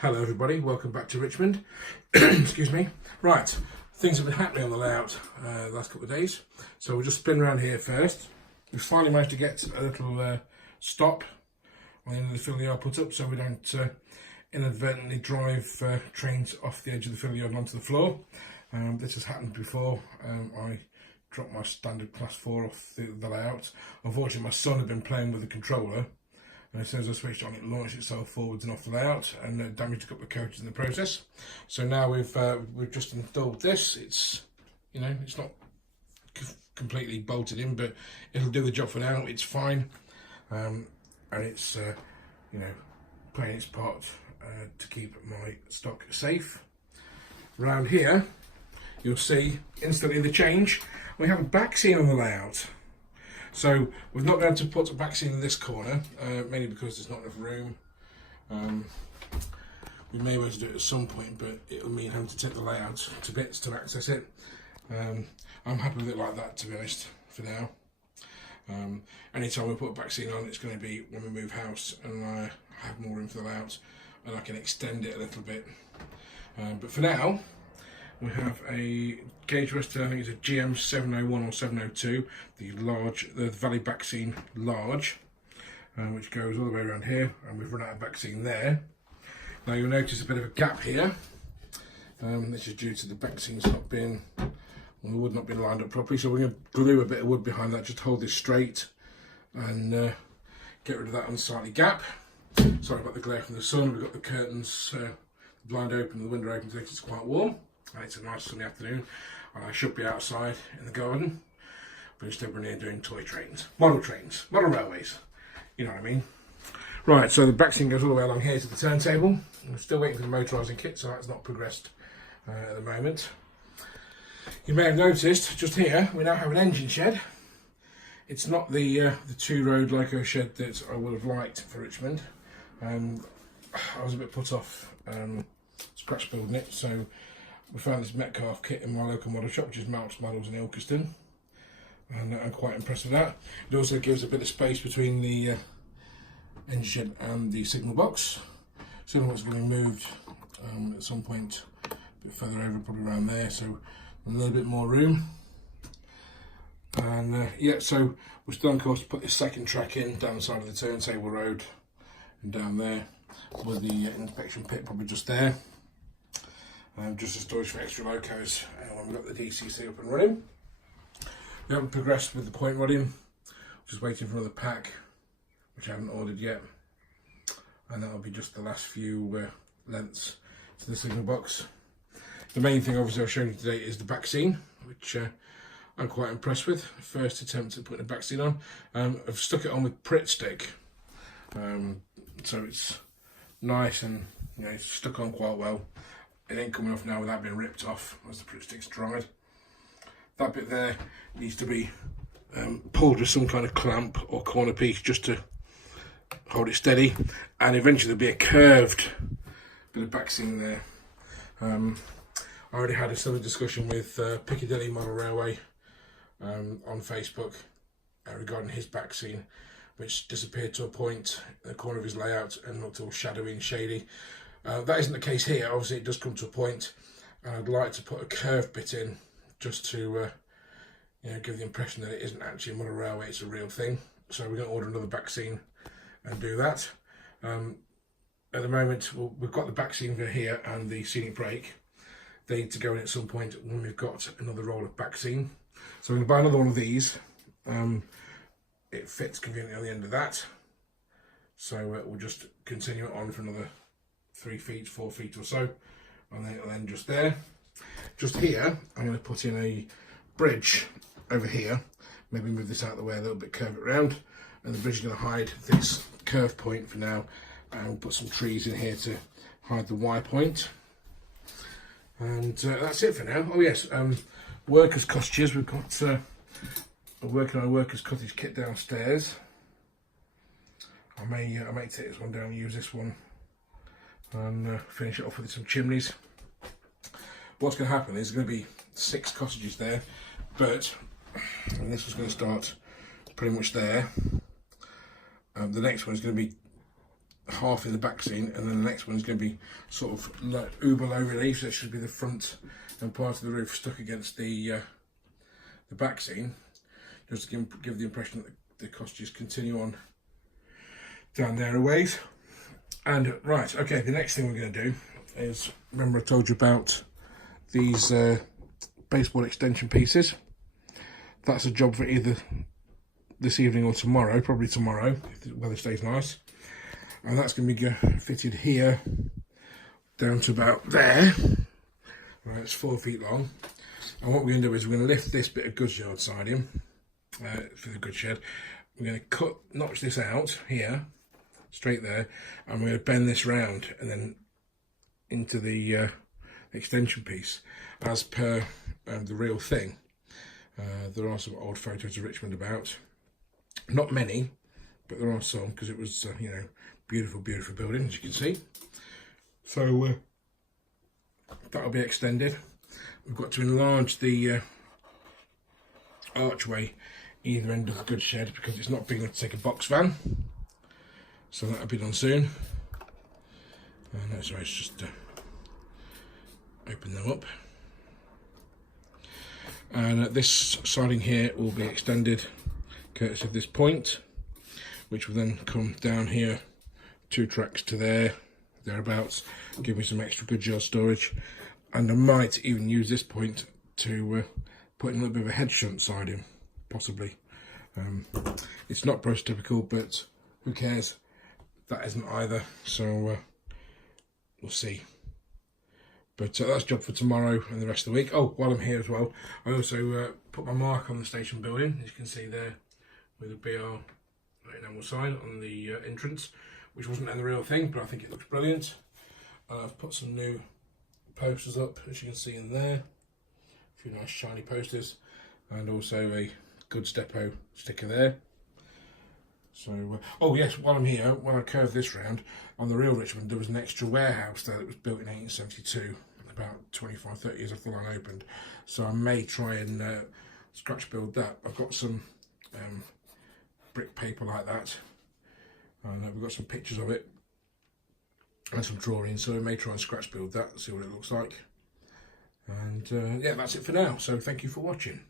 Hello everybody, welcome back to Richmond. Excuse me. Right, things have been happening on the layout the last couple of days. So we'll just spin around here first. We've finally managed to get a little stop on the end of the fill yard put up so we don't inadvertently drive trains off the edge of the fill yard onto the floor. This has happened before. I dropped my standard class 4 off the layout. Unfortunately my son had been playing with the controller, and as soon as I switched on, it launched itself forwards and off the layout and damaged a couple of coaches in the process. So now we've just installed this. It's it's not completely bolted in, but it'll do the job for now. It's fine, and it's playing its part to keep my stock safe. Around here, you'll see instantly the change. We have a backscene on the layout. So we've not been able to put a backscene in this corner, mainly because there's not enough room. We may be able to do it at some point, but it'll mean having to take the layout to bits to access it. I'm happy with it like that, to be honest, for now. Anytime we put a backscene on, it's going to be when we move house and I have more room for the layout and I can extend it a little bit. But for now, we have a gauge arrestor. I think it's a GM 701 or 702, the Valley backscene large, which goes all the way around here, and we've run out of backscene there. Now you'll notice a bit of a gap here. This is due to the backscenes not being, well, the wood not being lined up properly, so we're going to glue a bit of wood behind that, just hold this straight and get rid of that unsightly gap. Sorry about the glare from the sun. We've got the curtains, the blind open, the window open, so it's quite warm. And it's a nice sunny afternoon, and I should be outside in the garden, but instead we're here doing toy trains, model railways, you know what I mean. Right, so the backscene goes all the way along here to the turntable. I'm still waiting for the motorising kit, so that's not progressed at the moment. You may have noticed, just here, we now have an engine shed. It's not the 2-road loco shed that I would have liked for Richmond. I was a bit put off scratch building it, so we found this Metcalf kit in my local model shop, which is Mounts Models in Ilkeston, and I'm quite impressed with that. It also gives a bit of space between the engine shed and the signal box. Signal box will be moved at some point a bit further over, probably around there, so a little bit more room. And yeah, so we're still on course to put this second track in down the side of the turntable road and down there, with the inspection pit probably just there. Just a storage for extra locos when we've got the DCC up and running. We haven't progressed with the point rodding, just waiting for another pack, which I haven't ordered yet. And that'll be just the last few lengths to the signal box. The main thing obviously I've shown you today is the backscene, which I'm quite impressed with. First attempt at putting a backscene on. I've stuck it on with Pritt stick, so it's nice and it's stuck on quite well. It ain't coming off now without being ripped off as the Pritt stick's dried. That bit there needs to be pulled with some kind of clamp or corner piece just to hold it steady, and eventually there'll be a curved bit of backscene there. I already had a similar discussion with Piccadilly Model Railway on Facebook regarding his backscene, which disappeared to a point in the corner of his layout and looked all shadowy and shady. That isn't the case here. Obviously it does come to a point, and I'd like to put a curved bit in just to give the impression that it isn't actually a model railway, it's a real thing. So we're going to order another backscene and do that. At the moment we've got the backscene for here and the scenic brake. They need to go in at some point when we've got another roll of backscene. So we're going to buy another one of these. It fits conveniently on the end of that, so we'll just continue it on for another 3 feet, 4 feet or so, and then just there. Just here, I'm going to put in a bridge over here, maybe move this out of the way a little bit, curve it around, and the bridge is going to hide this curve point for now, and we'll put some trees in here to hide the Y point. And that's it for now. Oh yes, workers' cottages. We've got working on a workers' cottage kit downstairs. I may take this one down and use this one and finish it off with some chimneys. What's going to happen is there's going to be 6 cottages there, but this was going to start pretty much there. The next one is going to be half in the back scene, and then the next one is going to be sort of like uber low relief, so it should be the front and part of the roof stuck against the back scene, just to give the impression that the cottages continue on down there a ways. And right, okay, the next thing we're going to do is, remember I told you about these baseboard extension pieces. That's a job for either this evening or tomorrow, probably tomorrow if the weather stays nice. And that's going to be fitted here down to about there. Right, it's 4 feet long. And what we're going to do is we're going to lift this bit of goods yard siding for the goods shed. We're going to notch this out here, straight there, and we're going to bend this round and then into the extension piece as per the real thing. There are some old photos of Richmond about, not many, but there are some, because it was you know, beautiful building, as you can see. So that'll be extended. We've got to enlarge the archway either end of the goods shed because it's not big enough to take a box van, so that'll be done soon. No, sorry, it's just open them up. And this siding here will be extended courtesy of this point, which will then come down here 2 tracks to thereabouts, give me some extra goods yard storage. And I might even use this point to put in a little bit of a head shunt siding, possibly. It's not prototypical, but who cares? That isn't either, so we'll see. But that's job for tomorrow and the rest of the week. Oh, while I'm here as well, I also put my mark on the station building, as you can see there, with a BR enamel sign on the entrance, which wasn't in the real thing, but I think it looks brilliant. I've put some new posters up, as you can see in there, a few nice shiny posters, and also a goods depot sticker there. So, oh yes, while I'm here, when I curved this round, on the real Richmond, there was an extra warehouse there that was built in 1872, about 25-30 years after the line opened. So I may try and scratch build that. I've got some brick paper like that, and we've got some pictures of it, and some drawings, so I may try and scratch build that, see what it looks like. And yeah, that's it for now, so thank you for watching.